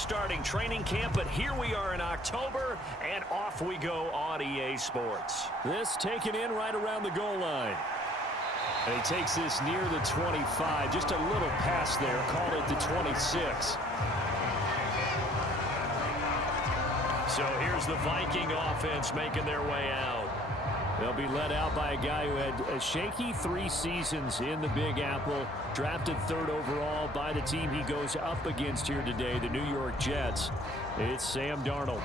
starting training camp, but here we are in October, and off we go on EA Sports. This taken in right around the goal line. And he takes this near the 25. Just a little pass there. Called it the 26. So here's the Viking offense making their way out. They'll be led out by a guy who had a shaky 3 seasons in the Big Apple. Drafted 3rd overall by the team he goes up against here today, the New York Jets. It's Sam Darnold.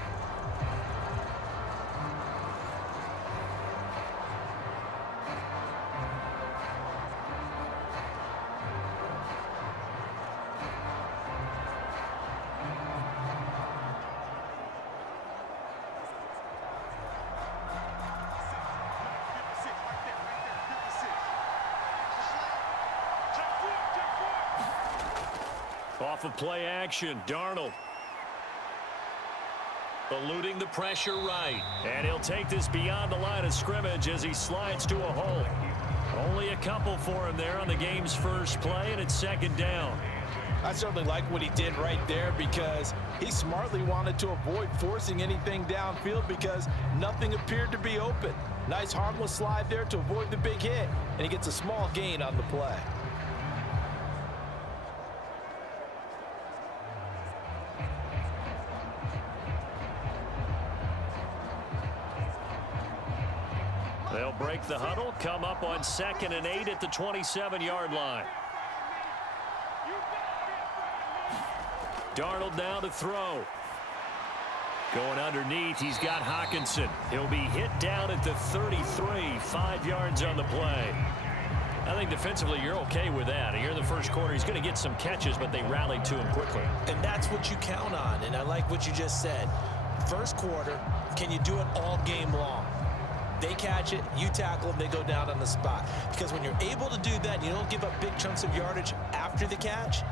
Off of play action, Darnold. Eluding the pressure right. And he'll take this beyond the line of scrimmage as he slides to a hole. Only a couple for him there on the game's first play, and it's 2nd down. I certainly like what he did right there because he smartly wanted to avoid forcing anything downfield because nothing appeared to be open. Nice harmless slide there to avoid the big hit, and he gets a small gain on the play. They'll break the huddle, come up on 2nd and 8 at the 27-yard line. Darnold now to throw. Going underneath, he's got Hockenson. He'll be hit down at the 33, 5 yards on the play. I think defensively you're okay with that. Here in the first quarter, he's going to get some catches, but they rallied to him quickly. And that's what you count on, and I like what you just said. First quarter, can you do it all game long? They catch it, you tackle them, they go down on the spot. Because when you're able to do that, you don't give up big chunks of yardage after the catch.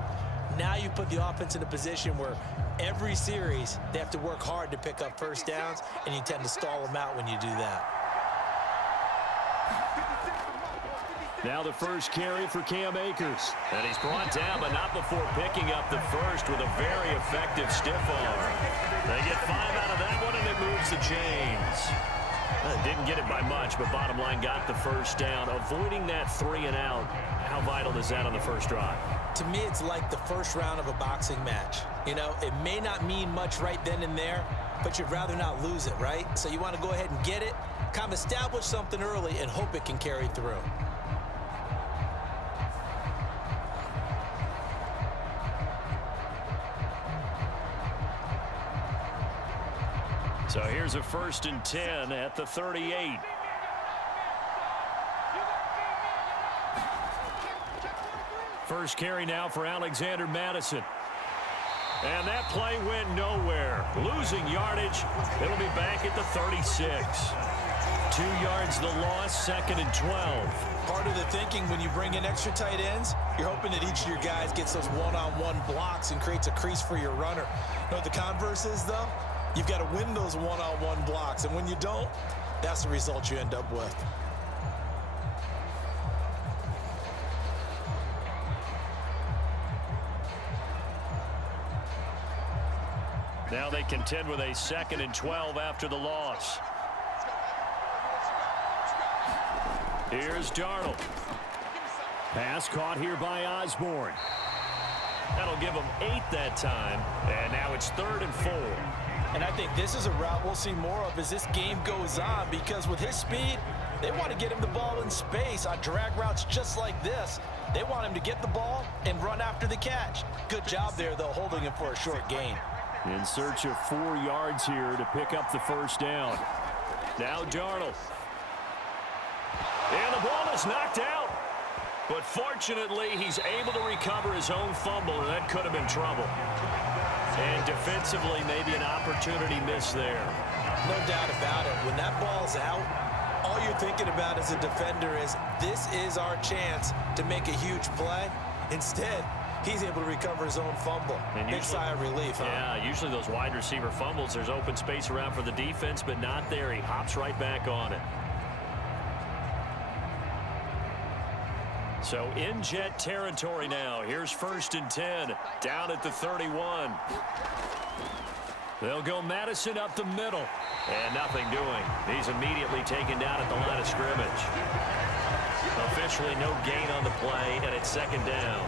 Now you put the offense in a position where every series they have to work hard to pick up first downs, and you tend to stall them out when you do that. Now the first carry for Cam Akers. And he's brought down, but not before picking up the first with a very effective stiff arm. They get 5 out of that one, and it moves the chains. Didn't get it by much, but bottom line got the first down. Avoiding that 3 and out, how vital is that on the first drive? To me, it's like the first round of a boxing match. You know, it may not mean much right then and there, but you'd rather not lose it, right? So you want to go ahead and get it, kind of establish something early, and hope it can carry through. So here's a 1st and 10 at the 38. First carry now for Alexander Madison. And that play went nowhere. Losing yardage. It'll be back at the 36. 2 yards the loss, 2nd and 12. Part of the thinking when you bring in extra tight ends, you're hoping that each of your guys gets those one-on-one blocks and creates a crease for your runner. You know what the converse is, though? You've got to win those one-on-one blocks, and when you don't, that's the result you end up with. Now they contend with a 2nd and 12 after the loss. Here's Darnold. Pass caught here by Osborne. That'll give them 8 that time, and now it's 3rd and 4. And I think this is a route we'll see more of as this game goes on, because with his speed, they want to get him the ball in space on drag routes just like this. They want him to get the ball and run after the catch. Good job there, though, holding him for a short gain. In search of 4 yards here to pick up the first down. Now Darnold. And the ball is knocked out. But fortunately, he's able to recover his own fumble, and that could have been trouble. And defensively, maybe an opportunity missed there. No doubt about it. When that ball's out, all you're thinking about as a defender is, this is our chance to make a huge play. Instead, he's able to recover his own fumble. And big sigh of relief, huh? Yeah, usually those wide receiver fumbles, there's open space around for the defense, but not there. He hops right back on it. So in Jet territory now. Here's 1st and 10, down at the 31. They'll go Madison up the middle. And nothing doing. He's immediately taken down at the line of scrimmage. Officially no gain on the play, and it's second down.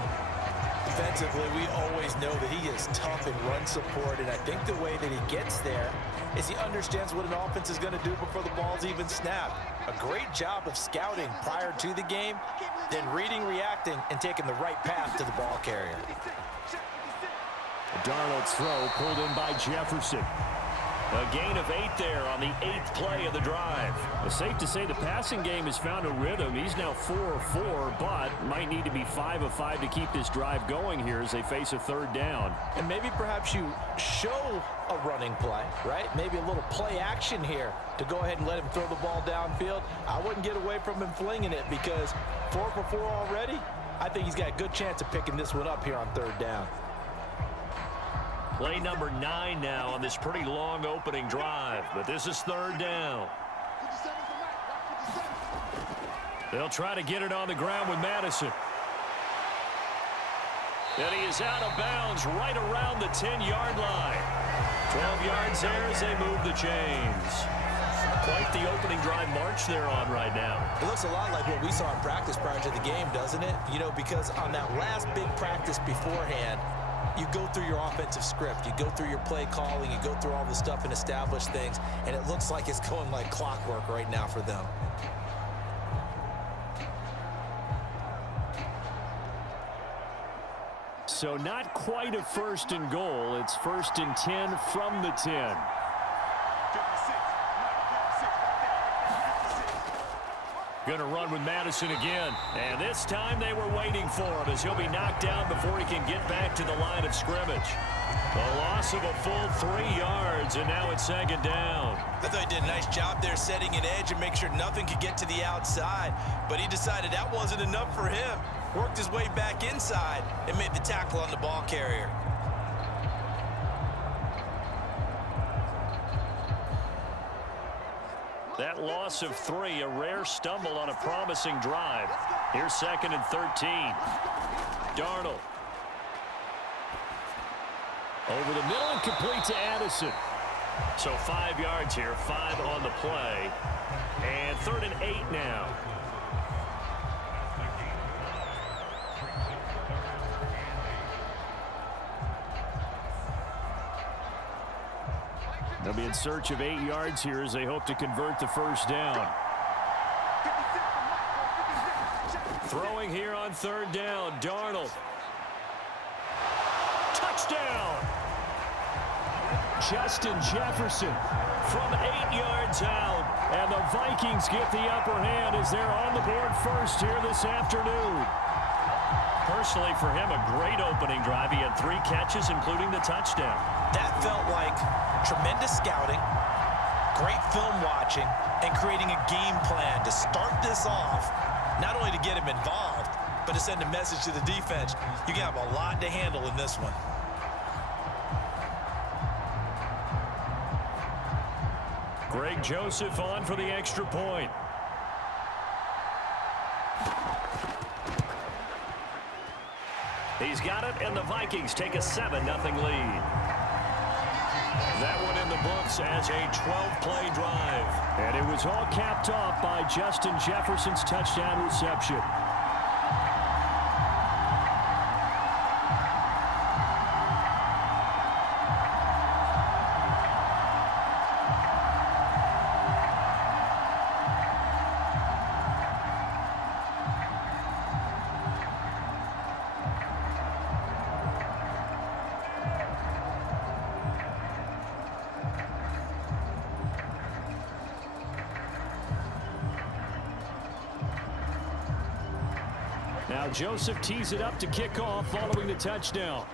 Defensively, we always know that he is tough in run support, and I think the way that he gets there is he understands what an offense is going to do before the ball's even snapped. A great job of scouting prior to the game, then reading, reacting, and taking the right path to the ball carrier. Darnold's throw pulled in by Jefferson. A gain of 8 there on the 8th play of the drive. It's safe to say the passing game has found a rhythm. He's now 4 of 4, but might need to be 5 of 5 to keep this drive going here as they face a third down. And maybe perhaps you show a running play, right? Maybe a little play action here to go ahead and let him throw the ball downfield. I wouldn't get away from him flinging it because 4 for 4 already. I think he's got a good chance of picking this one up here on third down. Play number 9 now on this pretty long opening drive, but this is third down. They'll try to get it on the ground with Madison. And he is out of bounds right around the 10-yard line. 12 yards there as they move the chains. Quite the opening drive march they're on right now. It looks a lot like what we saw in practice prior to the game, doesn't it? You know, because on that last big practice beforehand, you go through your offensive script, you go through your play calling, you go through all the stuff and establish things, and it looks like it's going like clockwork right now for them. So not quite a 1st and goal. It's 1st and 10 from the 10. Going to run with Madison again. And this time they were waiting for him as he'll be knocked down before he can get back to the line of scrimmage. A loss of a full 3 yards, and now it's second down. I thought he did a nice job there setting an edge and make sure nothing could get to the outside. But he decided that wasn't enough for him. Worked his way back inside and made the tackle on the ball carrier. That loss of 3, a rare stumble on a promising drive. Here's 2nd and 13. Darnold. Over the middle and complete to Addison. So 5 yards here, 5 on the play. And 3rd and 8 now. They'll be in search of 8 yards here as they hope to convert the first down. Throwing here on 3rd down, Darnold. Touchdown! Justin Jefferson from 8 yards out. And the Vikings get the upper hand as they're on the board first here this afternoon. Personally, for him, a great opening drive. He had 3 catches, including the touchdown. That felt like tremendous scouting, great film watching, and creating a game plan to start this off, not only to get him involved, but to send a message to the defense. You can have a lot to handle in this one. Greg Joseph on for the extra point. He's got it, and the Vikings take a 7-0 lead. That one in the books as a 12-play drive. And it was all capped off by Justin Jefferson's touchdown reception. Now Joseph tees it up to kick off following the touchdown.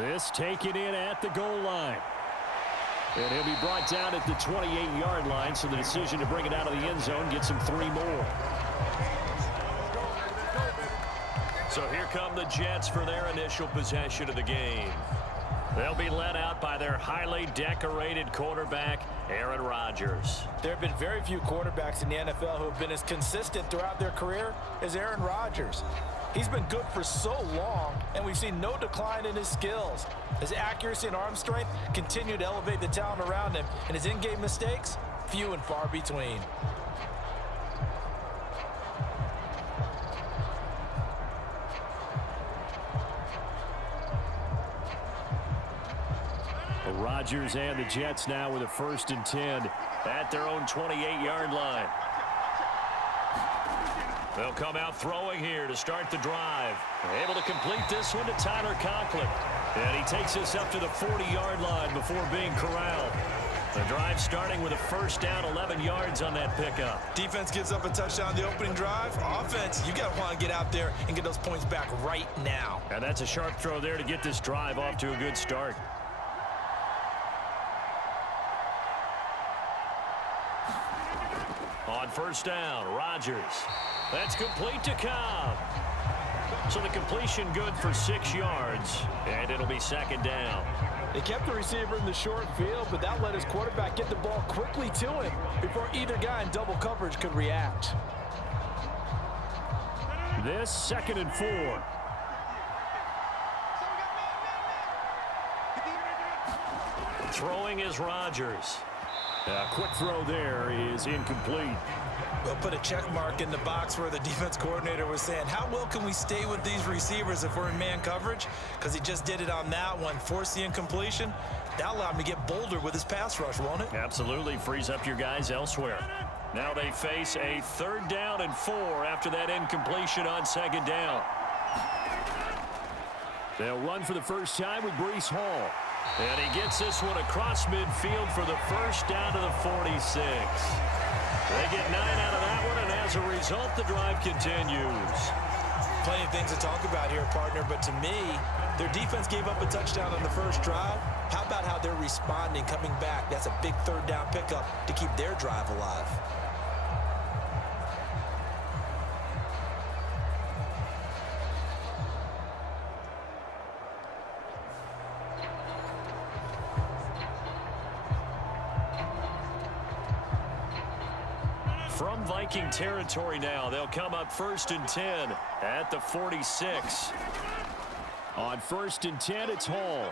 This taken in at the goal line. And he'll be brought down at the 28-yard line, so the decision to bring it out of the end zone gets him 3 more. So here come the Jets for their initial possession of the game. They'll be led out by their highly decorated quarterback, Aaron Rodgers. There have been very few quarterbacks in the NFL who have been as consistent throughout their career as Aaron Rodgers. He's been good for so long, and we've seen no decline in his skills. His accuracy and arm strength continue to elevate the talent around him, and his in-game mistakes, few and far between. Rodgers and the Jets now with a 1st and 10 at their own 28-yard line. They'll come out throwing here to start the drive. Able to complete this one to Tyler Conklin. And he takes us up to the 40-yard line before being corralled. The drive starting with a 1st down, 11 yards on that pickup. Defense gives up a touchdown the opening drive. Offense, you got to want to get out there and get those points back right now. And that's a sharp throw there to get this drive off to a good start. On 1st down, Rodgers. That's complete to Cobb. So the completion good for 6 yards, and it'll be 2nd down. They kept the receiver in the short field, but that let his quarterback get the ball quickly to him before either guy in double coverage could react. This 2nd and 4. Throwing is Rodgers. A quick throw there is incomplete. We'll put a check mark in the box where the defense coordinator was saying, how well can we stay with these receivers if we're in man coverage? Because he just did it on that one, forced the incompletion. That allowed him to get bolder with his pass rush, won't it? Absolutely frees up your guys elsewhere. Now they face a 3rd down and 4 after that incompletion on 2nd down. They'll run for the first time with Breece Hall. And he gets this one across midfield for the 1st down to the 46. They get 9 out of that one, and as a result, the drive continues. Plenty of things to talk about here, partner, but to me, their defense gave up a touchdown on the first drive. How about how they're responding, coming back? That's a big 3rd down pickup to keep their drive alive. From Viking territory now, they'll come up 1st and 10 at the 46. On 1st and 10, it's Hall.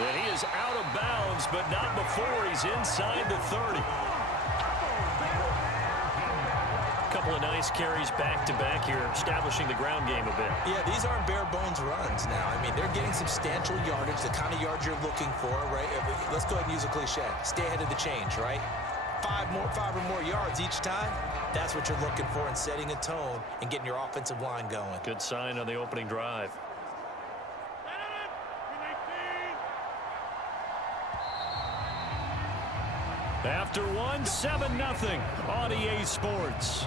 And he is out of bounds, but not before he's inside the 30. A couple of nice carries back-to-back here, establishing the ground game a bit. Yeah, these aren't bare-bones runs now. I mean, they're getting substantial yardage, the kind of yards you're looking for, right? Let's go ahead and use a cliche. Stay ahead of the change, right? 5 or more yards each time. That's what you're looking for in setting a tone and getting your offensive line going. Good sign on the opening drive. After one, 7-0 on EA Sports.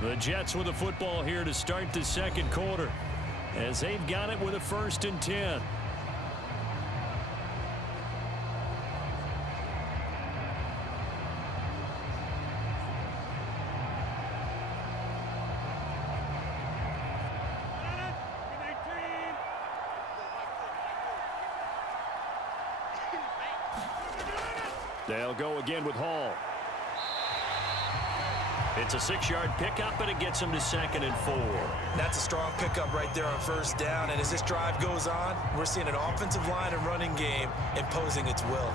The Jets with the football here to start the 2nd quarter, as they've got it with a 1st and 10. They'll go again with Hall. It's a 6-yard pickup, and it gets him to 2nd and 4. That's a strong pickup right there on 1st down. And as this drive goes on, we're seeing an offensive line and running game imposing its will.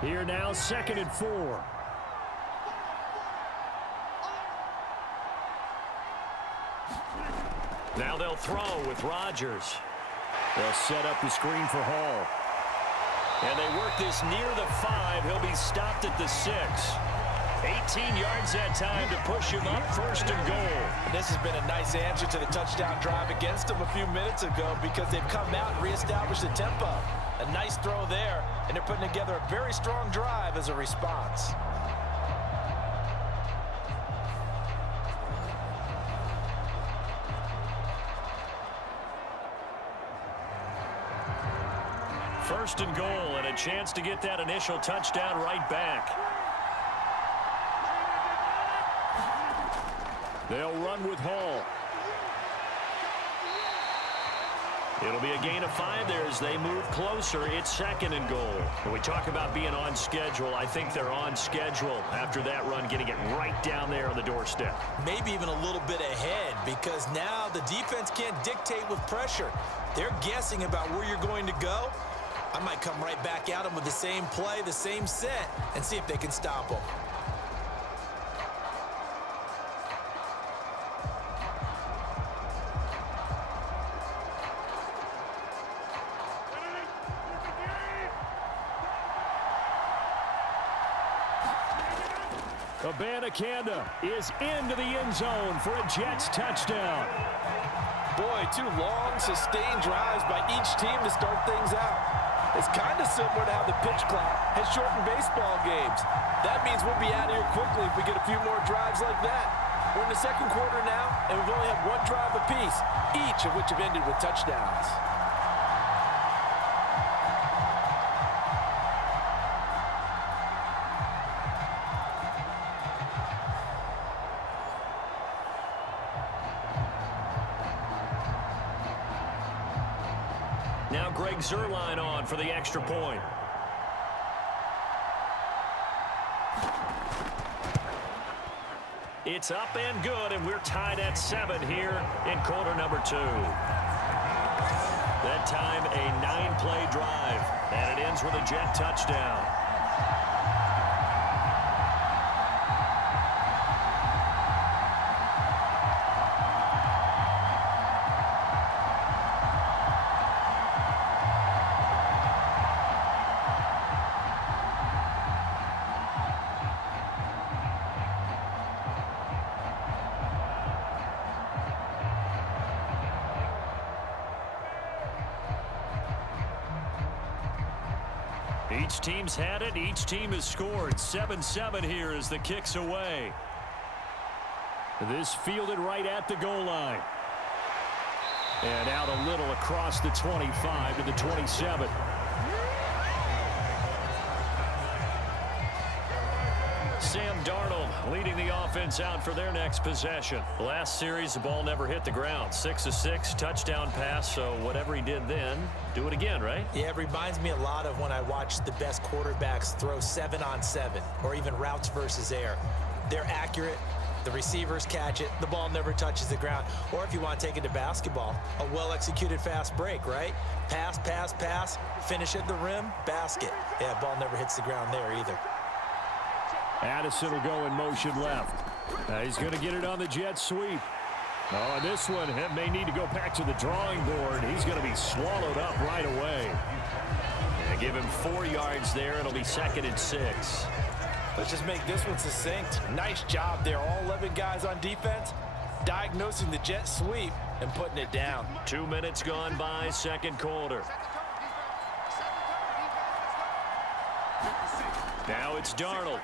Here now, 2nd and 4. Now they'll throw with Rodgers. They'll set up the screen for Hall. And they work this near the 5. He'll be stopped at the 6. 18 yards that time to push him up 1st and goal. This has been a nice answer to the touchdown drive against them a few minutes ago because they've come out and reestablished the tempo. A nice throw there, and they're putting together a very strong drive as a response. First and goal, and a chance to get that initial touchdown right back. They'll run with Hall. It'll be a gain of 5 there as they move closer. It's 2nd and goal. When we talk about being on schedule, I think they're on schedule after that run, getting it right down there on the doorstep. Maybe even a little bit ahead, because now the defense can't dictate with pressure. They're guessing about where you're going to go. I might come right back at them with the same play, the same set, and see if they can stop them. Abanikanda is into the end zone for a Jets touchdown. Boy, 2 long, sustained drives by each team to start things out. It's kind of similar to how the pitch clock has shortened baseball games. That means we'll be out of here quickly if we get a few more drives like that. We're in the 2nd quarter now, and we've only had 1 drive apiece, each of which have ended with touchdowns. Now Greg Zuerlein on for the extra point. It's up and good, and we're tied at 7 here in quarter number 2. That time a 9-play drive, and it ends with a Jet touchdown. Each team's had it. Each team has scored. 7-7 here as the kick's away. This fielded right at the goal line. And out a little across the 25 to the 27. Sam Darnold leading the offense out for their next possession. Last series, the ball never hit the ground. 6 of 6, touchdown pass. So whatever he did then, do it again, right? Yeah, it reminds me a lot of when I watched the best quarterbacks throw 7-on-7 or even routes versus air. They're accurate. The receivers catch it. The ball never touches the ground. Or if you want to take it to basketball, a well-executed fast break, right? Pass, pass, pass, finish at the rim, basket. Yeah, ball never hits the ground there either. Addison will go in motion left. He's going to get it on the jet sweep. Oh, this one may need to go back to the drawing board. He's going to be swallowed up right away. And give him 4 yards there. It'll be 2nd and 6. Let's just make this one succinct. Nice job there. All 11 guys on defense diagnosing the jet sweep and putting it down. 2 minutes gone by, 2nd quarter. Now it's Darnold.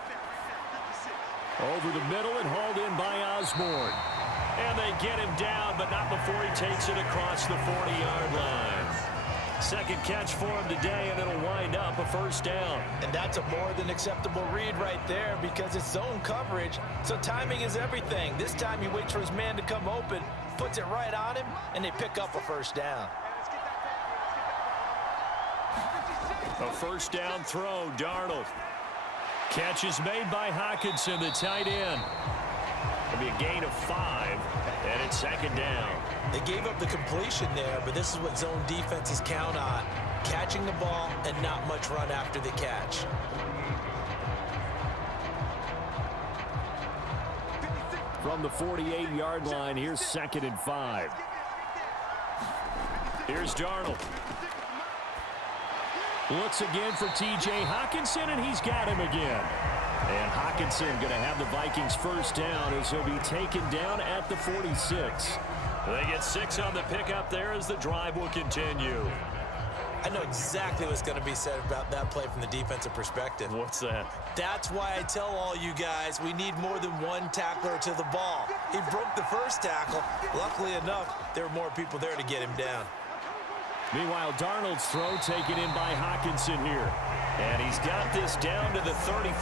Over the middle and hauled in by Osborne. And they get him down, but not before he takes it across the 40-yard line. 2nd catch for him today, and it'll wind up a 1st down. And that's a more than acceptable read right there because it's zone coverage, so timing is everything. This time he waits for his man to come open, puts it right on him, and they pick up a 1st down. A 1st down throw, Darnold. Catch is made by Hockenson, the tight end. It'll be a gain of 5, and it's 2nd down. They gave up the completion there, but this is what zone defenses count on. Catching the ball and not much run after the catch. From the 48-yard line, here's 2nd and 5. Here's Darnold. Looks again for T.J. Hockenson, and he's got him again. And Hockenson going to have the Vikings 1st down as he'll be taken down at the 46. They get 6 on the pickup there as the drive will continue. I know exactly what's going to be said about that play from the defensive perspective. What's that? That's why I tell all you guys we need more than one tackler to the ball. He broke the 1st tackle. Luckily enough, there were more people there to get him down. Meanwhile, Darnold's throw taken in by Hockenson here. And he's got this down to the 35.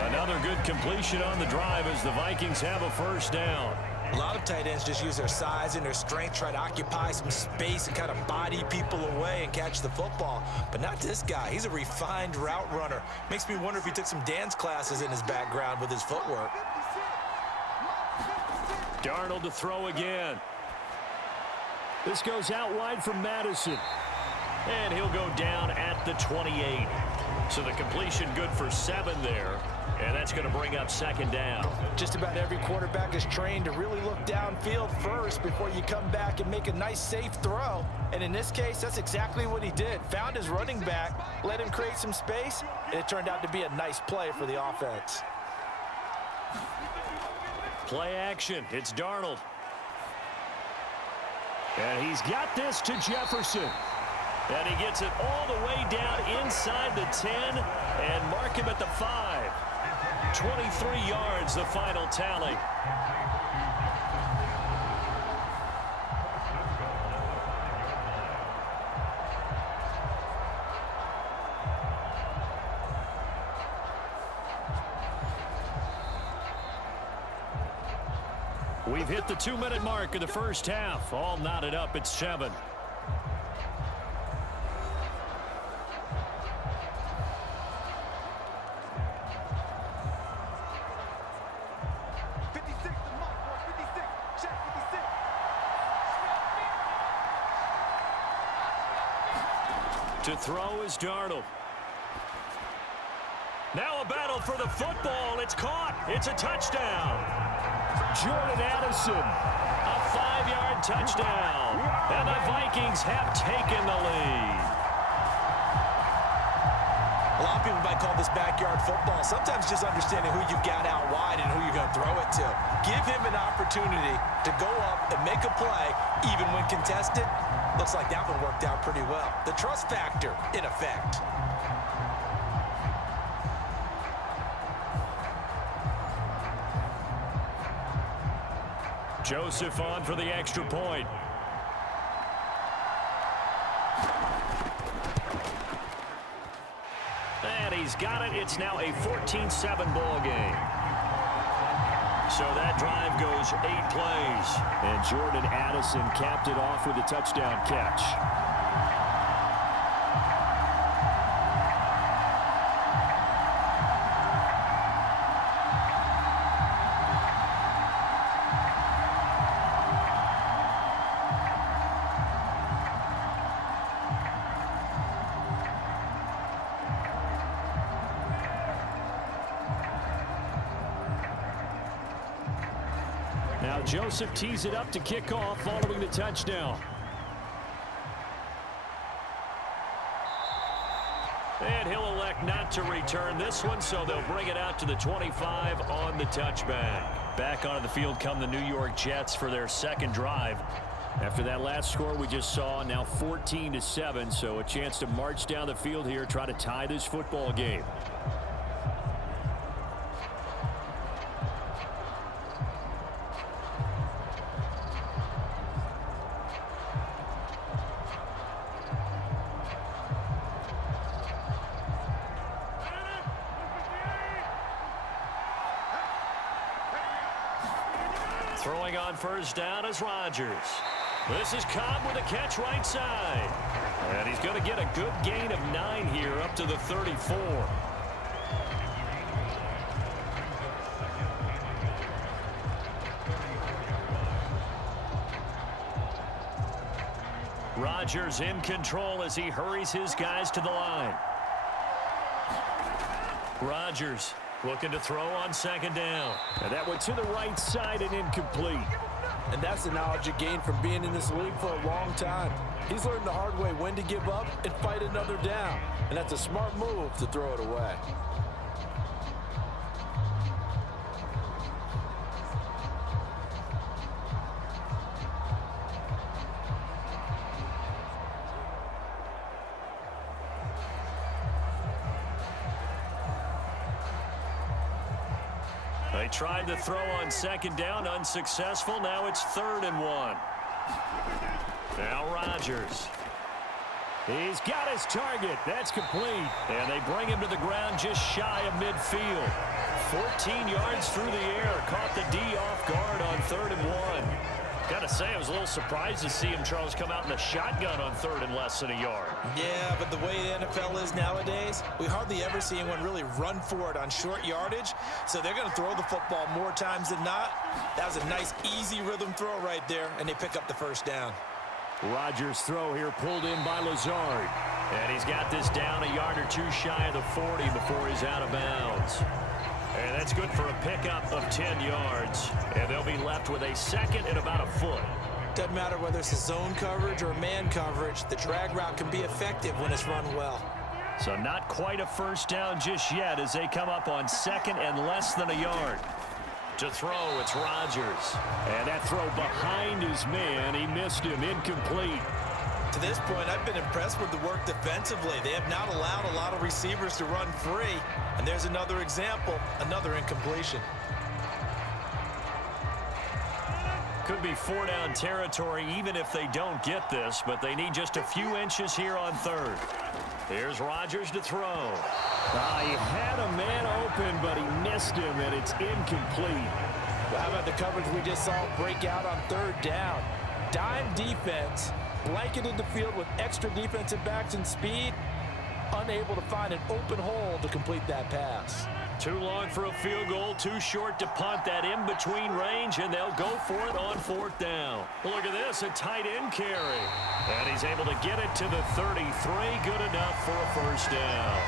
Another good completion on the drive as the Vikings have a first down. A lot of tight ends just use their size and their strength, try to occupy some space and kind of body people away and catch the football. But not this guy. He's a refined route runner. Makes me wonder if he took some dance classes in his background with his footwork. Darnold to throw again. This goes out wide from Madison. And he'll go down at the 28. So the completion good for 7 there. And that's going to bring up second down. Just about every quarterback is trained to really look downfield first before you come back and make a nice, safe throw. And in this case, that's exactly what he did. Found his running back, let him create some space, and it turned out to be a nice play for the offense. Play action. It's Darnold. And he's got this to Jefferson. And he gets it all the way down inside the 10 and mark him at the 5. 23 yards, the final tally. We've hit the 2-minute mark of the first half. All knotted up at 7. To throw is Darnold. Now a battle for the football. It's caught. It's a touchdown. Jordan Addison. A 5-yard touchdown. And the Vikings have taken the lead. A lot of people might call this backyard football. Sometimes just understanding who you've got out wide and who you're going to throw it to. Give him an opportunity to go up and make a play, even when contested. Looks like that one worked out pretty well. The trust factor in effect. Joseph on for the extra point. And he's got it. It's now a 14-7 ball game. So that drive goes 8 plays. And Jordan Addison capped it off with a touchdown catch. Now Joseph tees it up to kick off following the touchdown. And he'll elect not to return this one, so they'll bring it out to the 25 on the touchback. Back onto the field come the New York Jets for their second drive. After that last score we just saw, now 14-7, so a chance to march down the field here, try to tie this football game. Throwing on first down is Rodgers. This is Cobb with a catch right side. And he's going to get a good gain of 9 here up to the 34. Rodgers in control as he hurries his guys to the line. Rodgers looking to throw on second down. And that went to the right side and incomplete. And that's the knowledge you gain from being in this league for a long time. He's learned the hard way when to give up and fight another down. And that's a smart move to throw it away. They tried to throw on second down, unsuccessful. Now it's 3rd and 1. Now Rodgers. He's got his target. That's complete. And they bring him to the ground just shy of midfield. 14 yards through the air. Caught the D off guard on 3rd and 1. Got to say, I was a little surprised to see him, Charles, come out in a shotgun on 3rd and less than a yard. Yeah, but the way the NFL is nowadays, we hardly ever see anyone really run for it on short yardage. So they're going to throw the football more times than not. That was a nice, easy rhythm throw right there, and they pick up the first down. Rodgers' throw here pulled in by Lazard. And he's got this down a yard or two shy of the 40 before he's out of bounds. And that's good for a pickup of 10 yards. And they'll be left with a second and about a foot. Doesn't matter whether it's a zone coverage or man coverage, the drag route can be effective when it's run well. So not quite a first down just yet as they come up on 2nd and less than a yard. To throw, it's Rodgers. And that throw behind his man. He missed him. Incomplete. To this point, I've been impressed with the work defensively. They have not allowed a lot of receivers to run free. And there's another example, another incompletion. Could be 4-down territory even if they don't get this, but they need just a few inches here on 3rd. Here's Rodgers to throw. He had a man open, but he missed him, and it's incomplete. Well, how about the coverage we just saw break out on 3rd down? Dime defense, blanketed the field with extra defensive backs and speed, unable to find an open hole to complete that pass. Too long for a field goal, too short to punt. That in-between range, and they'll go for it on 4th down. Look at this, a tight end carry. And he's able to get it to the 33. Good enough for a first down.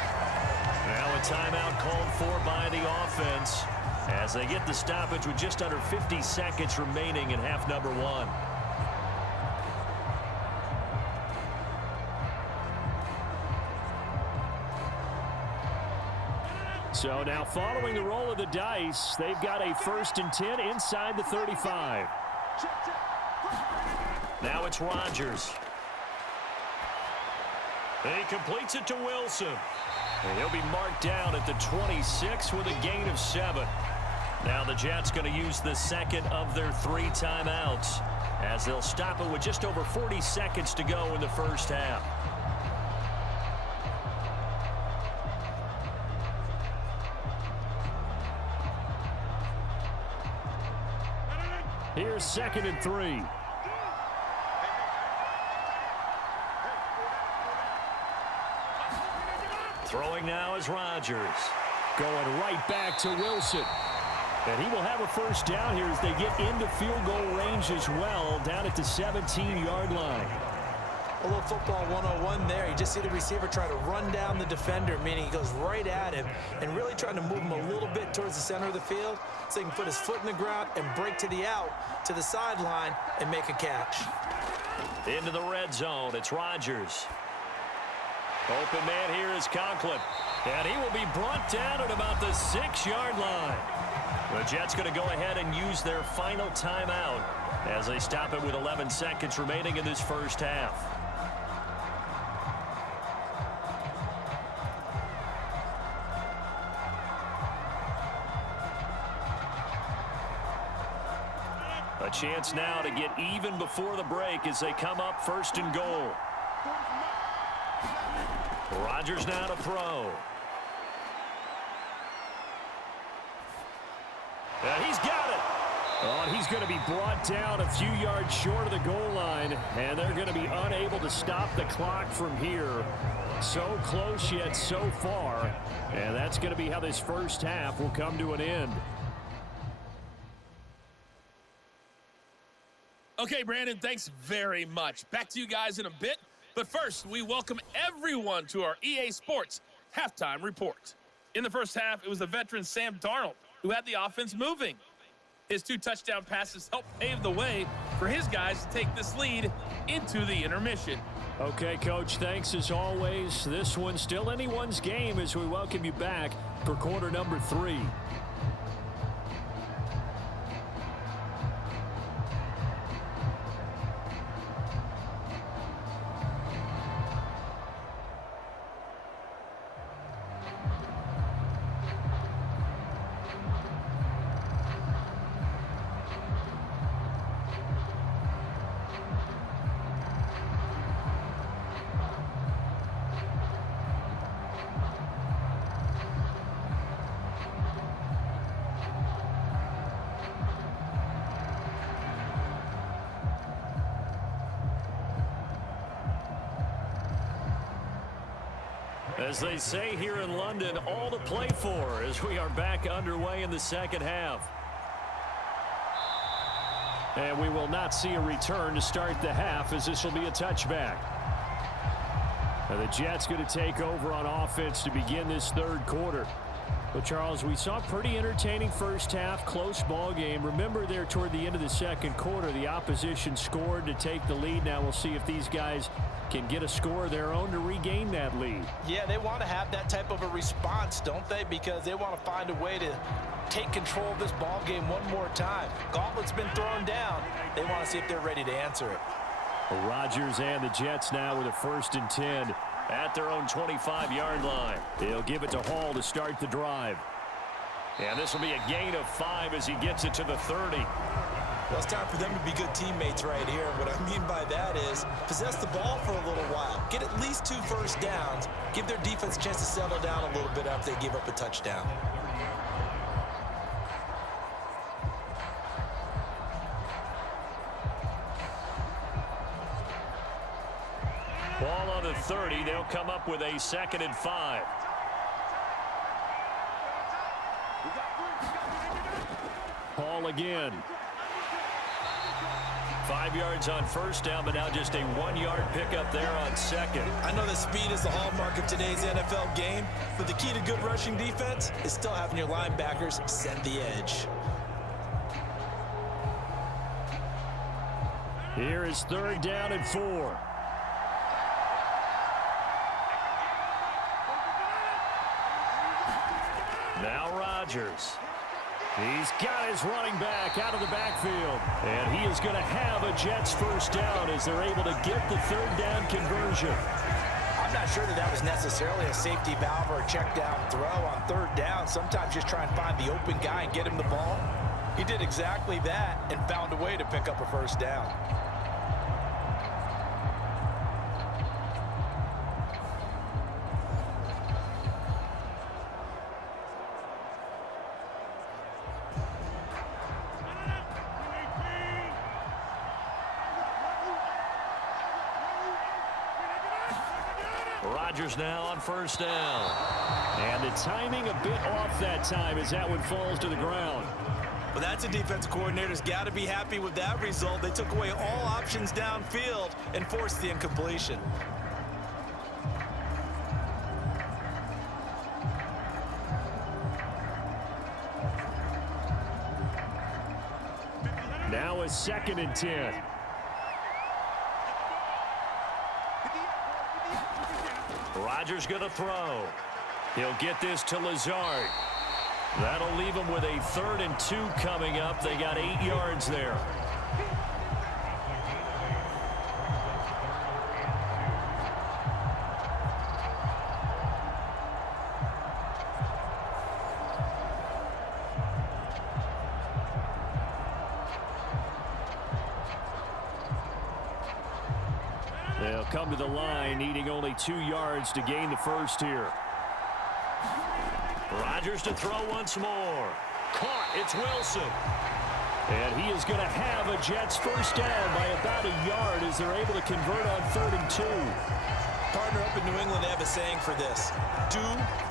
Now a timeout called for by the offense as they get the stoppage with just under 50 seconds remaining in half number 1. So now following the roll of the dice, they've got a 1st and 10 inside the 35. Now it's Rodgers. And he completes it to Wilson. And he'll be marked down at the 26 with a gain of 7. Now the Jets going to use the 2nd of their 3 timeouts as they'll stop it with just over 40 seconds to go in the first half. Here's 2nd and 3. Throwing now is Rodgers. Going right back to Wilson. And he will have a first down here as they get into field goal range as well, down at the 17-yard line. A little football 101 there. You just see the receiver try to run down the defender, meaning he goes right at him and really trying to move him a little bit towards the center of the field so he can put his foot in the ground and break to the out, to the sideline, and make a catch. Into the red zone, it's Rodgers. Open man here is Conklin. And he will be brought down at about the 6-yard line. The Jets going to go ahead and use their final timeout as they stop it with 11 seconds remaining in this first half. A chance now to get even before the break as they come up 1st and goal. Rodgers now to throw. And he's got it. Oh, and he's going to be brought down a few yards short of the goal line, and they're going to be unable to stop the clock from here. So close yet so far, and that's going to be how this first half will come to an end. Okay, Brandon, thanks very much. Back to you guys in a bit. But first, we welcome everyone to our EA Sports Halftime Report. In the first half, it was the veteran Sam Darnold who had the offense moving. His 2 touchdown passes helped pave the way for his guys to take this lead into the intermission. Okay, Coach, thanks as always. This one's still anyone's game as we welcome you back for quarter number 3. As they say here in London, all to play for as we are back underway in the second half. And we will not see a return to start the half, as this will be a touchback. Now the Jets going to take over on offense to begin this third quarter. But, Charles, we saw a pretty entertaining first half, close ball game. Remember there toward the end of the second quarter, the opposition scored to take the lead. Now we'll see if these guys can get a score of their own to regain that lead. Yeah, they want to have that type of a response, don't they? Because they want to find a way to take control of this ball game one more time. Gauntlet's been thrown down. They want to see if they're ready to answer it. Rodgers and the Jets now with a 1st and 10 at their own 25-yard line. He'll give it to Hall to start the drive. And this will be a gain of 5 as he gets it to the 30. Well, it's time for them to be good teammates right here. What I mean by that is possess the ball for a little while. Get at least 2 first downs. Give their defense a chance to settle down a little bit after they give up a touchdown. Ball on the 30. They'll come up with a 2nd and 5. Hall again. 5 yards on first down, but now just a 1-yard pickup there on 2nd. I know that speed is the hallmark of today's NFL game, but the key to good rushing defense is still having your linebackers set the edge. Here is 3rd down and 4. Now Rodgers. He's got his running back out of the backfield. And he is going to have a Jets first down as they're able to get the 3rd down conversion. I'm not sure that was necessarily a safety valve or a check down throw on 3rd down. Sometimes just try and find the open guy and get him the ball. He did exactly that and found a way to pick up a first down. Rodgers now on first down. And the timing a bit off that time as that one falls to the ground. Well, that's a defensive coordinator's got to be happy with that result. They took away all options downfield and forced the incompletion. Now a 2nd and 10. Rodgers going to throw. He'll get this to Lazard. That'll leave him with a 3rd and 2 coming up. They got 8 yards there. They'll come to the line, needing only 2 yards to gain the first here. Rodgers to throw once more. Caught. It's Wilson. And he is going to have a Jets first down by about a yard as they're able to convert on 3rd and 2. Partner up in New England, they have a saying for this. Do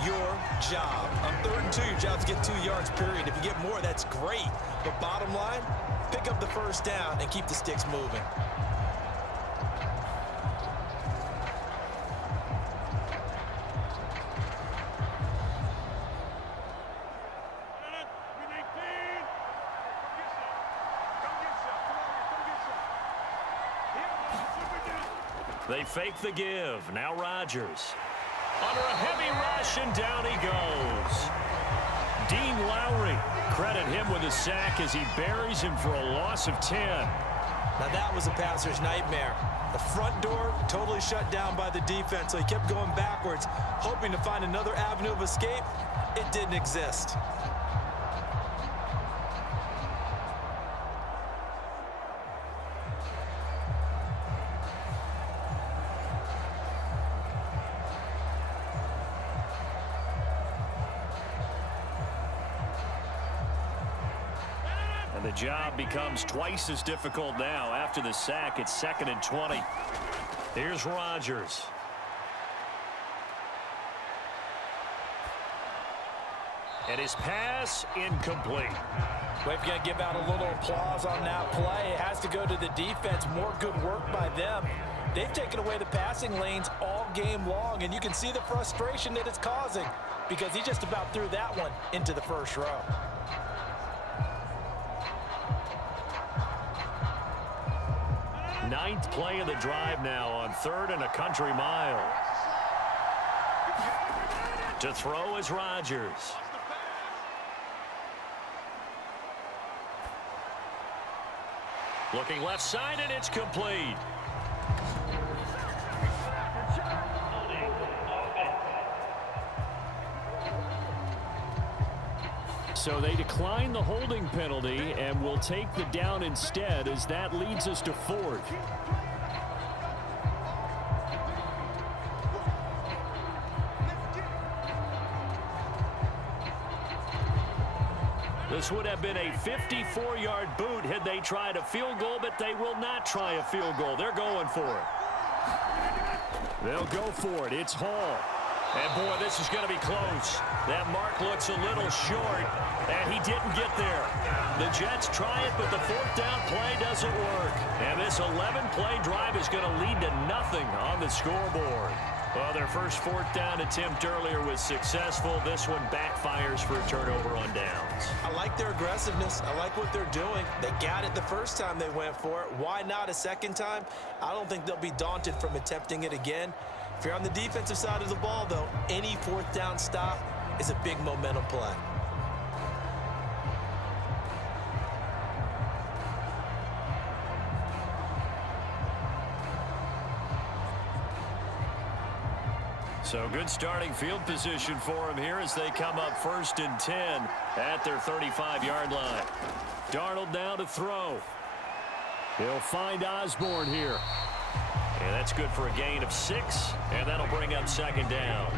your job. On 3rd and 2, your job is to get 2 yards, period. If you get more, that's great. But bottom line, pick up the first down and keep the sticks moving. They fake the give. Now Rodgers. Under a heavy rush, and down he goes. Dean Lowry, credit him with a sack as he buries him for a loss of 10. Now that was a passer's nightmare. The front door totally shut down by the defense, so he kept going backwards, hoping to find another avenue of escape. It didn't exist. The job becomes twice as difficult now after the sack. It's 2nd and 20. Here's Rodgers. And his pass incomplete. Well, if you're going to give out a little applause on that play, it has to go to the defense. More good work by them. They've taken away the passing lanes all game long, and you can see the frustration that it's causing because he just about threw that one into the first row. Ninth play of the drive now on 3rd and a country mile. To throw is Rodgers. Looking left side, and it's complete. So they decline the holding penalty and will take the down instead, as that leads us to 4th. This would have been a 54-yard boot had they tried a field goal, but they will not try a field goal. They're going for it. They'll go for it. It's Hall. And, boy, this is going to be close. That mark looks a little short, and he didn't get there. The Jets try it, but the 4th down play doesn't work. And this 11-play drive is going to lead to nothing on the scoreboard. Well, their first 4th down attempt earlier was successful. This one backfires for a turnover on downs. I like their aggressiveness. I like what they're doing. They got it the first time they went for it. Why not a second time? I don't think they'll be daunted from attempting it again. If you're on the defensive side of the ball, though, any 4th down stop is a big momentum play. So good starting field position for him here as they come up 1st and 10 at their 35-yard line. Darnold now to throw. He'll find Osborne here. And that's good for a gain of 6, and that'll bring up 2nd down.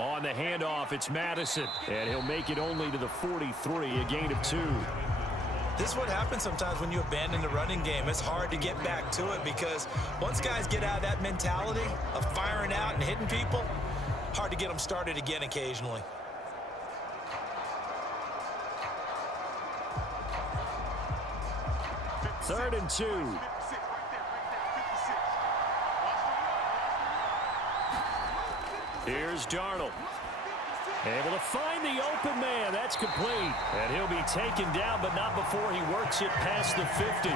On the handoff, it's Madison, and he'll make it only to the 43, a gain of 2. This is what happens sometimes when you abandon the running game. It's hard to get back to it because once guys get out of that mentality of firing out and hitting people, hard to get them started again occasionally. Third and 2. Here's Darnold. Able to find the open man. That's complete. And he'll be taken down, but not before he works it past the 50.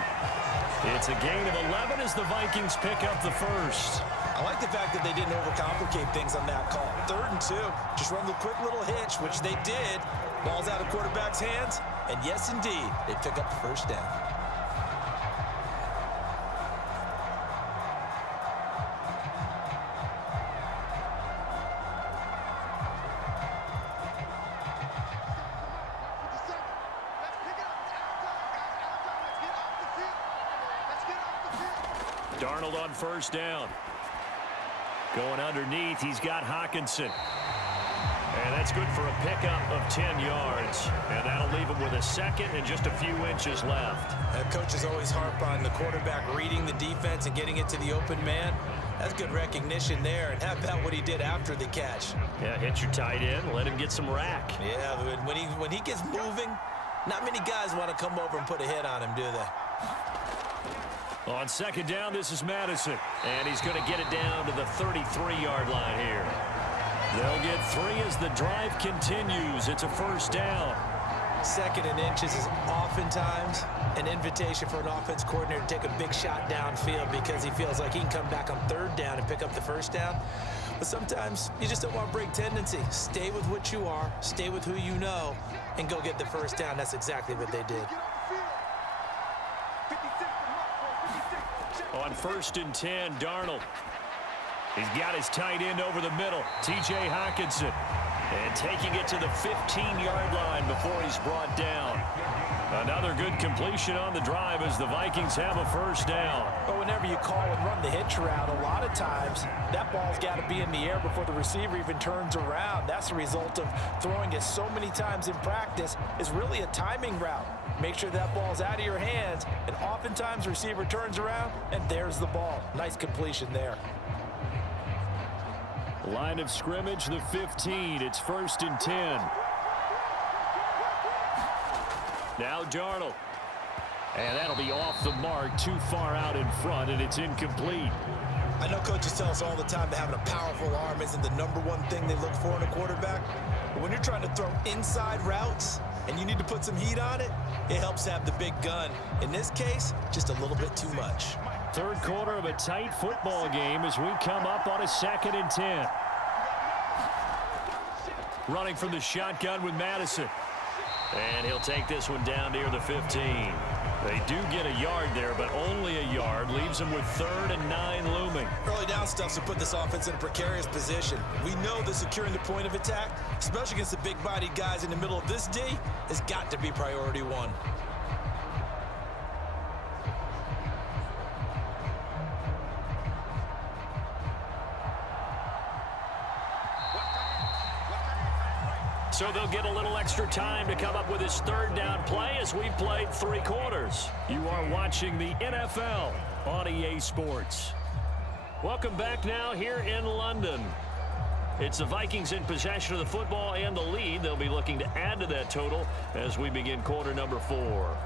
It's a gain of 11 as the Vikings pick up the first. I like the fact that they didn't overcomplicate things on that call. 3rd and 2. Just run the quick little hitch, which they did. Ball's out of quarterback's hands. And yes, indeed, they pick up the first down. Darnold on 1st down. Going underneath, he's got Hockenson. And that's good for a pickup of 10 yards. And that'll leave him with a 2nd and just a few inches left. Coaches always harp on the quarterback reading the defense and getting it to the open man. That's good recognition there. And how about what he did after the catch? Yeah, hit your tight end, let him get some rack. Yeah, when he gets moving, not many guys want to come over and put a hit on him, do they? On 2nd down, this is Madison. And he's going to get it down to the 33-yard line here. They'll get 3 as the drive continues. It's a 1st down. 2nd and inches is oftentimes an invitation for an offense coordinator to take a big shot downfield because he feels like he can come back on 3rd down and pick up the 1st down. But sometimes you just don't want to break tendency. Stay with what you are, stay with who you know, and go get the 1st down. That's exactly what they did. On 1st and 10, Darnold. He's got his tight end over the middle, T.J. Hockenson. And taking it to the 15-yard line before he's brought down. Another good completion on the drive as the Vikings have a first down. But whenever you call and run the hitch route, a lot of times that ball's got to be in the air before the receiver even turns around. That's the result of throwing it so many times in practice is really a timing route. Make sure that ball's out of your hands, and oftentimes the receiver turns around, and there's the ball. Nice completion there. Line of scrimmage, the 15. It's 1st and 10. Now Darnold. And that'll be off the mark, too far out in front, and it's incomplete. I know coaches tell us all the time that having a powerful arm isn't the #1 thing they look for in a quarterback. But when you're trying to throw inside routes and you need to put some heat on it, it helps to have the big gun. In this case, just a little bit too much. Third quarter of a tight football game as we come up on a 2nd and 10. Running from the shotgun with Madison. And he'll take this one down near the 15. They do get a yard there, but only a yard. Leaves them with 3rd and 9 looming. Early down stuff to put this offense in a precarious position. We know that securing the point of attack, especially against the big-bodied guys in the middle of this D, has got to be priority 1. So they'll get a little extra time to come up with his 3rd down play as we've played 3 quarters. You are watching the NFL on EA Sports. Welcome back now here in London. It's the Vikings in possession of the football and the lead. They'll be looking to add to that total as we begin quarter number 4.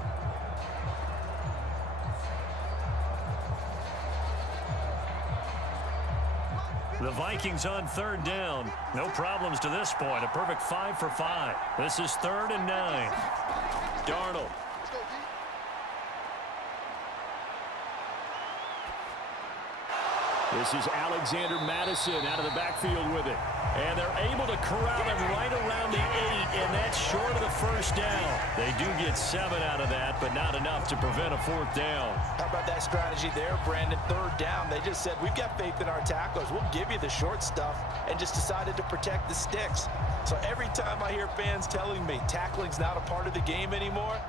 The Vikings on 3rd down. No problems to this point. A perfect 5 for 5. This is 3rd and 9. Darnold. This is Alexander Madison out of the backfield with it. And they're able to corral him right around the 8, and that's short of the 1st down. They do get 7 out of that, but not enough to prevent a 4th down. How about that strategy there, Brandon? 3rd down. They just said, we've got faith in our tacklers. We'll give you the short stuff, and just decided to protect the sticks. So every time I hear fans telling me tackling's not a part of the game anymore,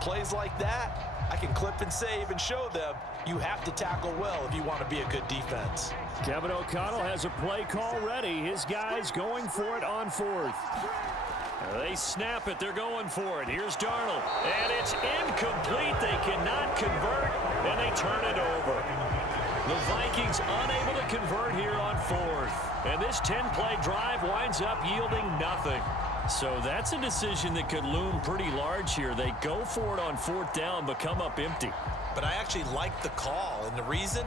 plays like that, I can clip and save and show them you have to tackle well if you want to be a good defense. Kevin O'Connell has a play call ready. His guys going for it on 4th. They snap it. They're going for it. Here's Darnold. And it's incomplete. They cannot convert, and they turn it over. The Vikings unable to convert here on 4th. And this 10-play drive winds up yielding nothing. So that's a decision that could loom pretty large here. They go for it on 4th down, but come up empty. But I actually like the call, and the reason?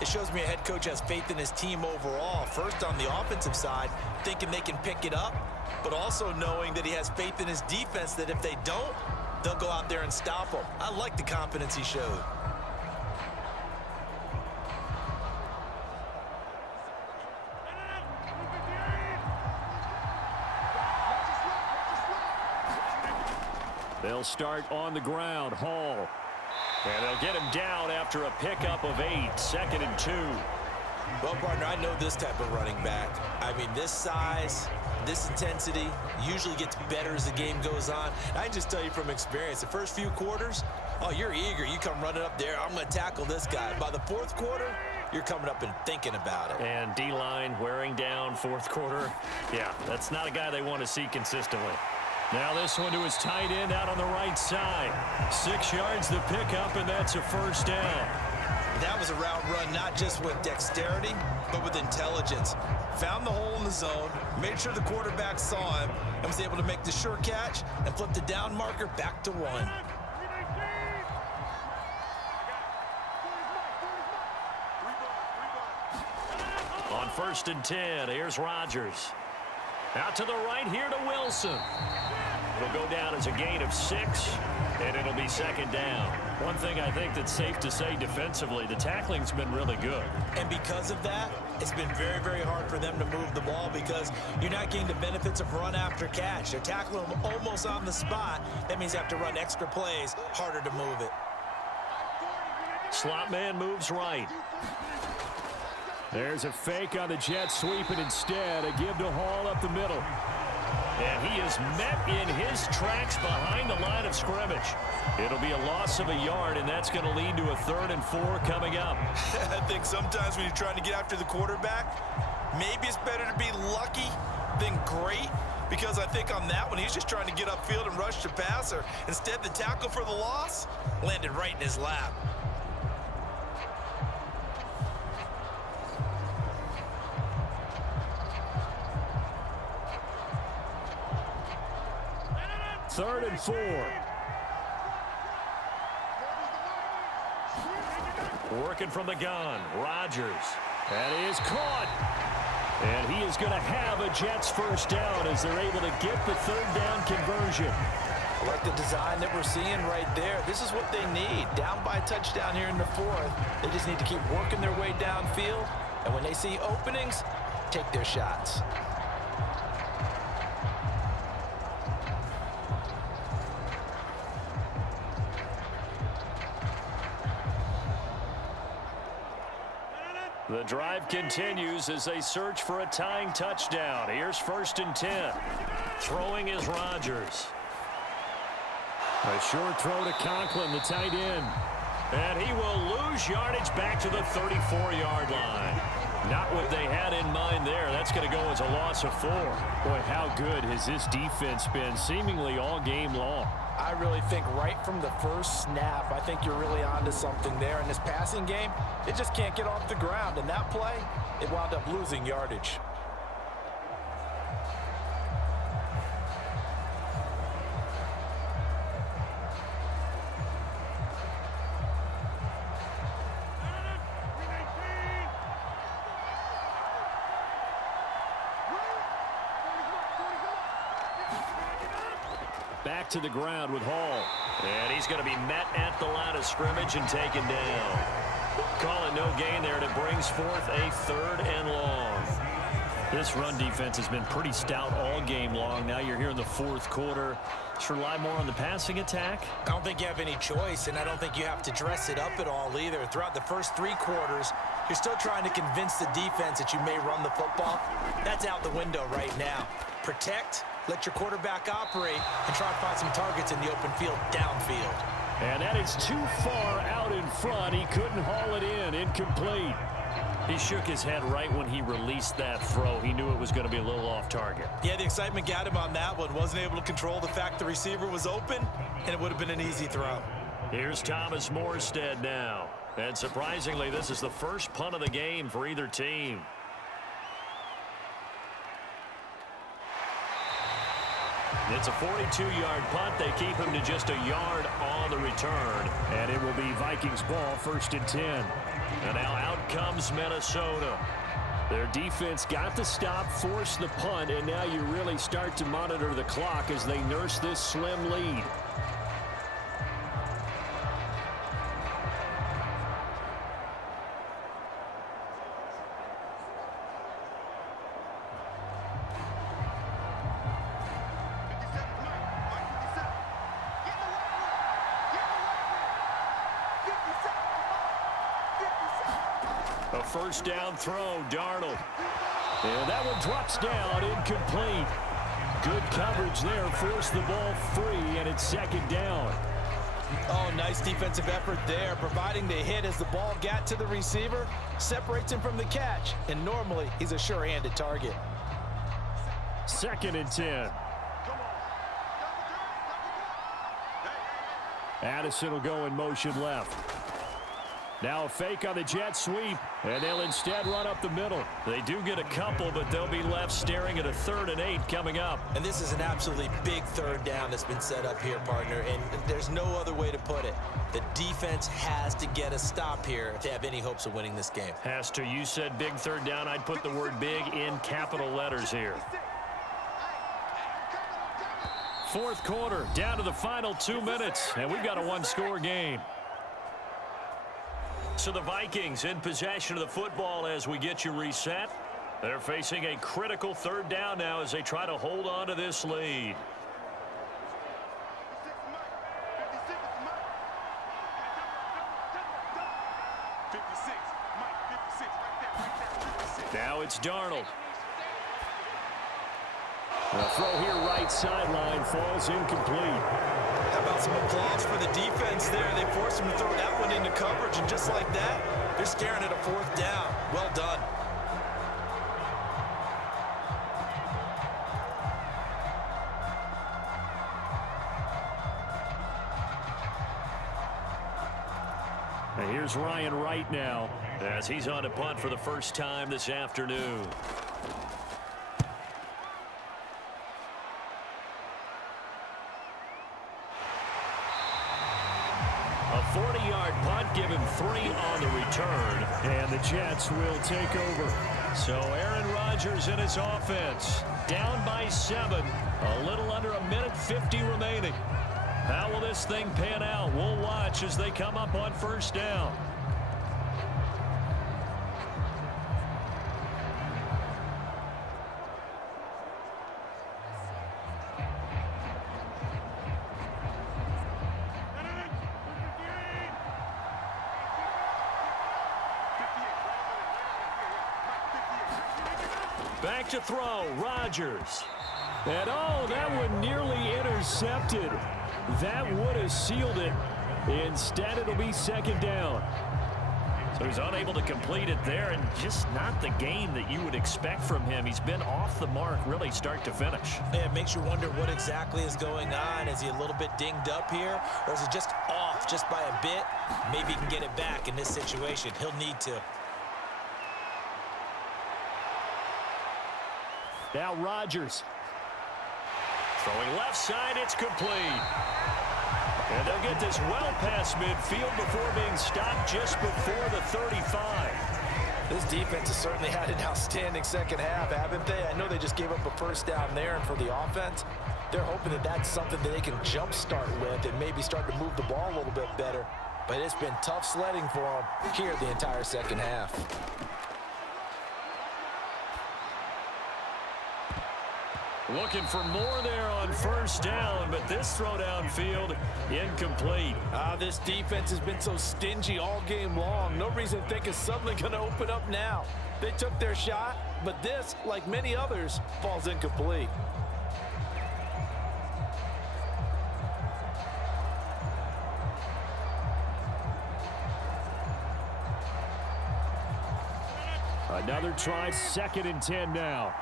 It shows me a head coach has faith in his team overall. First, on the offensive side, thinking they can pick it up, but also knowing that he has faith in his defense that if they don't, they'll go out there and stop them. I like the confidence he showed. They'll start on the ground. Hall. And they'll get him down after a pickup of 8. 2nd and 2. Well, partner, I know this type of running back. I mean, this size, this intensity usually gets better as the game goes on. I can just tell you from experience, the first few quarters, oh, you're eager. You come running up there, I'm going to tackle this guy. By the 4th quarter, you're coming up and thinking about it. And D-line wearing down 4th quarter. Yeah, that's not a guy they want to see consistently. Now this one to his tight end out on the right side. 6 yards the pickup, and that's a 1st down. That was a route run not just with dexterity, but with intelligence. Found the hole in the zone, made sure the quarterback saw him, and was able to make the sure catch and flip the down marker back to 1. On 1st and 10, here's Rodgers. Out to the right here to Wilson. It'll go down as a gain of 6, and it'll be 2nd down. One thing I think that's safe to say defensively, the tackling's been really good. And because of that, it's been very, very hard for them to move the ball because you're not getting the benefits of run after catch. They're tackling them almost on the spot. That means they have to run extra plays, harder to move it. Slot man moves right. There's a fake on the jet sweep, and instead a give to Hall up the middle. And he is met in his tracks behind the line of scrimmage. It'll be a loss of a yard, and that's going to lead to a 3rd and 4 coming up. I think sometimes when you're trying to get after the quarterback, maybe it's better to be lucky than great, because I think on that one, he's just trying to get upfield and rush the passer. Instead, the tackle for the loss landed right in his lap. Third and 4. Working from the gun, Rodgers. That is caught. And he is going to have a Jets first down as they're able to get the 3rd down conversion. I like the design that we're seeing right there. This is what they need. Down by a touchdown here in the 4th. They just need to keep working their way downfield. And when they see openings, take their shots. The drive continues as they search for a tying touchdown. Here's 1st and 10. Throwing is Rodgers. A short throw to Conklin, the tight end. And he will lose yardage back to the 34-yard line. Not what they had in mind there. That's going to go as a loss of 4. Boy, how good has this defense been seemingly all game long. I really think right from the first snap, I think you're really onto something there. In this passing game, it just can't get off the ground. And that play, it wound up losing yardage. Back to the ground with Hall. And he's going to be met at the line of scrimmage and taken down. Call it no gain there, and it brings forth a 3rd and long. This run defense has been pretty stout all game long. Now you're here in the 4th quarter. Just rely more on the passing attack. I don't think you have any choice, and I don't think you have to dress it up at all either. Throughout the first 3 quarters, you're still trying to convince the defense that you may run the football. That's out the window right now. Protect, let your quarterback operate, and try to find some targets in the open field downfield. And that is too far out in front. He couldn't haul it in. Incomplete. He shook his head right when he released that throw. He knew it was going to be a little off target. Yeah, the excitement got him on that one. Wasn't able to control the fact the receiver was open, and it would have been an easy throw. Here's Thomas Morstead now. And surprisingly, this is the first punt of the game for either team. It's a 42-yard punt. They keep him to just a yard on the return. And it will be Vikings ball, 1st and 10. And now out comes Minnesota. Their defense got the stop, forced the punt, and now you really start to monitor the clock as they nurse this slim lead. A first down throw, Darnold. And that one drops down, incomplete. Good coverage there, forced the ball free, and it's 2nd down. Oh, nice defensive effort there, providing the hit as the ball got to the receiver, separates him from the catch, and normally he's a sure-handed target. 2nd and 10. Addison will go in motion left. Now a fake on the jet sweep, and they'll instead run up the middle. They do get a couple, but they'll be left staring at a 3rd and 8 coming up. And this is an absolutely big 3rd down that's been set up here, partner, and there's no other way to put it. The defense has to get a stop here if they have any hopes of winning this game. Has to. You said big 3rd down. I'd put the word big in capital letters here. 4th quarter, down to the final 2 minutes, and we've got a 1-score game. So the Vikings in possession of the football as we get you reset. They're facing a critical 3rd down now as they try to hold on to this lead. Now it's Darnold. The throw here right sideline falls incomplete. How about some applause for the defense there? They forced him to throw that one into coverage, and just like that, they're staring at a 4th down. Well done. And here's Ryan Wright now, as he's on to punt for the first time this afternoon. A 40-yard punt, give him 3 on the return. and the Jets will take over. So Aaron Rodgers and his offense down by 7. A little under a minute 50 remaining. How will this thing pan out? We'll watch as they come up on first down. Back to throw, Rodgers. And oh, that one nearly intercepted. That would have sealed it. Instead, it'll be 2nd down. So he's unable to complete it there, and just not the game that you would expect from him. He's been off the mark really start to finish. Yeah, it makes you wonder what exactly is going on. Is he a little bit dinged up here, or is he just off just by a bit? Maybe he can get it back in this situation. He'll need to. Now Rodgers. Throwing left side, it's complete. And they'll get this well past midfield before being stopped just before the 35. This defense has certainly had an outstanding second half, haven't they? I know they just gave up a first down there, and for the offense, they're hoping that that's something that they can jumpstart with and maybe start to move the ball a little bit better. But it's been tough sledding for them here the entire second half. Looking for more there on first down, but this throw downfield incomplete. This defense has been so stingy all game long. No reason to think it's suddenly going to open up now. They took their shot, but this, like many others, falls incomplete. Another try, 2nd and 10 now.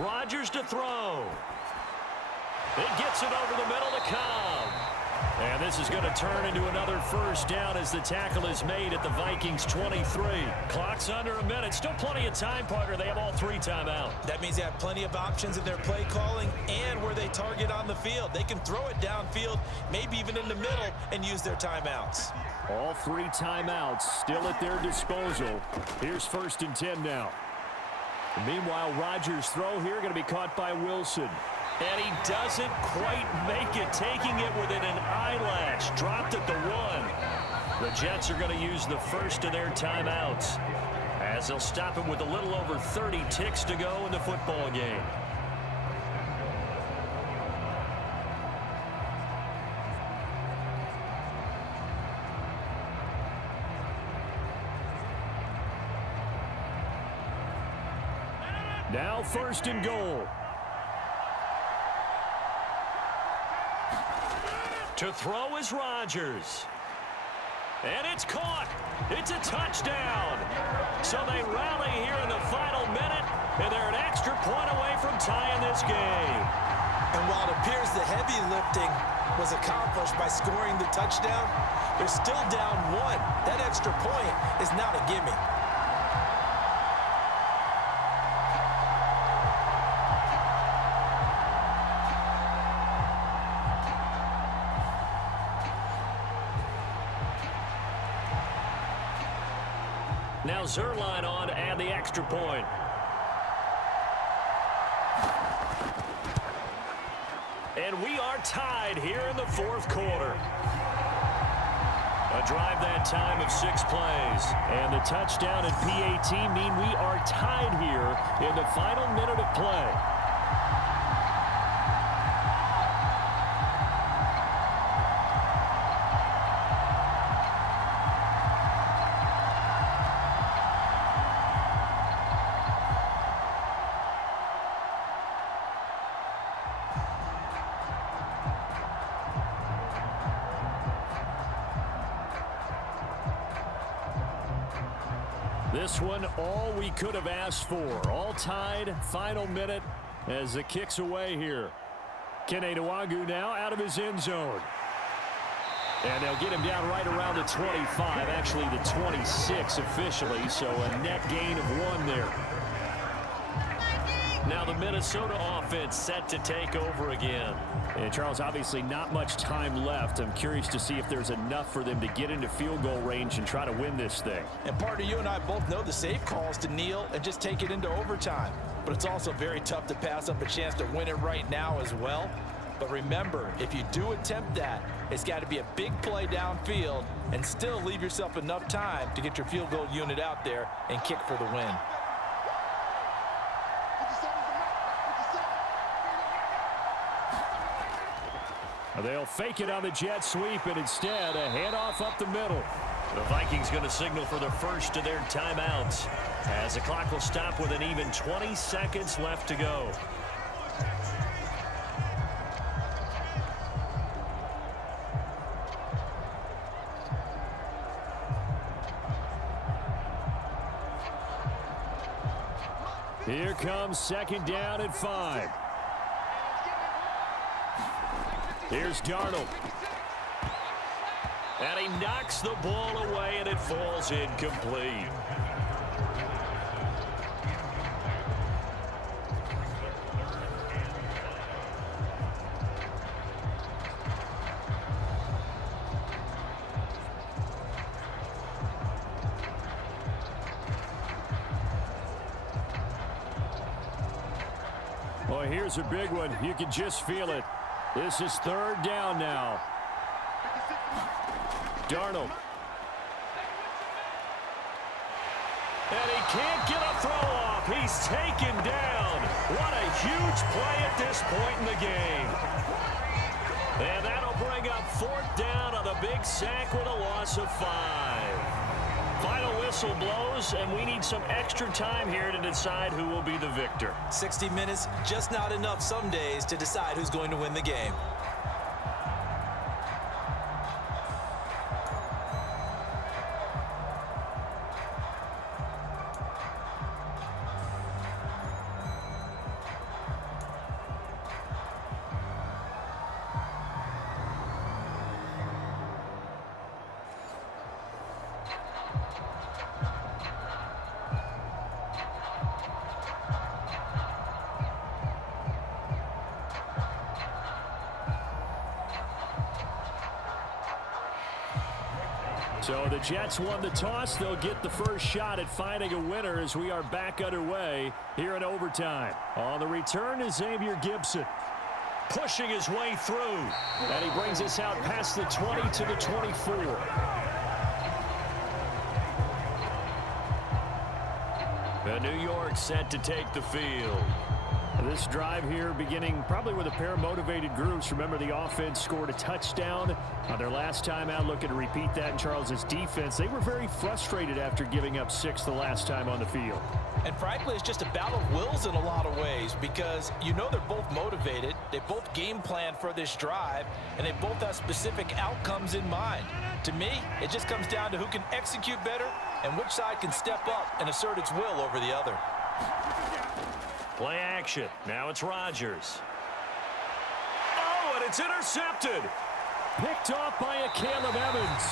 Rodgers to throw. It gets it over the middle to Cobb. And this is going to turn into another first down as the tackle is made at the Vikings 23. Clock's under a minute. Still plenty of time, partner. They have all 3 timeouts. That means they have plenty of options in their play calling and where they target on the field. They can throw it downfield, maybe even in the middle, and use their timeouts. All 3 timeouts still at their disposal. Here's 1st and 10 now. Meanwhile, Rodgers' throw here going to be caught by Wilson. And he doesn't quite make it, taking it within an eyelash. Dropped at the 1. The Jets are going to use the first of their timeouts, as they'll stop him with a little over 30 ticks to go in the football game. Now 1st and goal. To throw is Rodgers. And it's caught. It's a touchdown. So they rally here in the final minute, and they're an extra point away from tying this game. And while it appears the heavy lifting was accomplished by scoring the touchdown, they're still down 1. That extra point is not a gimme. Now Zerline on to add the extra point. And we are tied here in the 4th quarter. A drive that time of 6 plays. And the touchdown and PAT mean we are tied here in the final minute of play. This one, all we could have asked for. All tied, final minute as it kicks away here. Kene Nwangwu now out of his end zone. And they'll get him down right around the 25, actually the 26 officially, so a net gain of 1 there. Now the Minnesota offense set to take over again. And Charles, obviously not much time left. I'm curious to see if there's enough for them to get into field goal range and try to win this thing. And partner, you and I both know the safe call is to kneel and just take it into overtime. But it's also very tough to pass up a chance to win it right now as well. But remember, if you do attempt that, it's got to be a big play downfield and still leave yourself enough time to get your field goal unit out there and kick for the win. They'll fake it on the jet sweep, and instead a handoff up the middle. The Vikings going to signal for the first of their timeouts as the clock will stop with an even 20 seconds left to go. Here comes 2nd down and 5. Here's Darnold. And he knocks the ball away, and it falls incomplete. Well, here's a big one. You can just feel it. This is 3rd down now. Darnold. And he can't get a throw off. He's taken down. What a huge play at this point in the game. And that'll bring up 4th down on the big sack with a loss of 5. Final whistle blows, and we need some extra time here to decide who will be the victor. 60 minutes, just not enough some days to decide who's going to win the game. So the Jets won the toss. They'll get the first shot at finding a winner as we are back underway here in overtime. On the return is Xavier Gibson. Pushing his way through. And he brings us out past the 20 to the 24. The New York set to take the field. This drive here beginning probably with a pair of motivated groups. Remember, the offense scored a touchdown on their last time out. Looking to repeat that in Charles's defense. They were very frustrated after giving up 6 the last time on the field. And frankly, it's just a battle of wills in a lot of ways because you know they're both motivated. They both game plan for this drive, and they both have specific outcomes in mind. To me, it just comes down to who can execute better and which side can step up and assert its will over the other. Play action. Now it's Rodgers. Oh, and it's intercepted. Picked off by a Caleb Evans.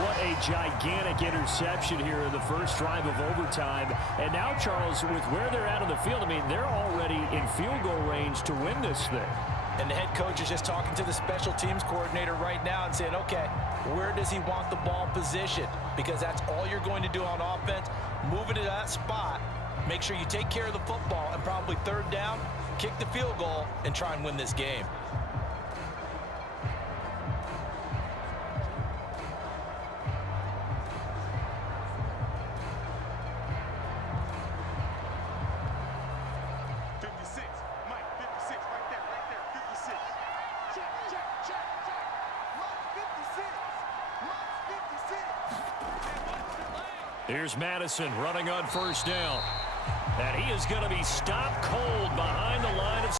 What a gigantic interception here in the first drive of overtime. And now, Charles, with where they're at on the field, I mean, they're already in field goal range to win this thing. And the head coach is just talking to the special teams coordinator right now and saying, okay, where does he want the ball positioned? Because that's all you're going to do on offense. Move it to that spot. Make sure you take care of the football, and probably 3rd down, kick the field goal, and try and win this game. Here's Madison running on 1st down. And he is going to be stopped cold behind the line of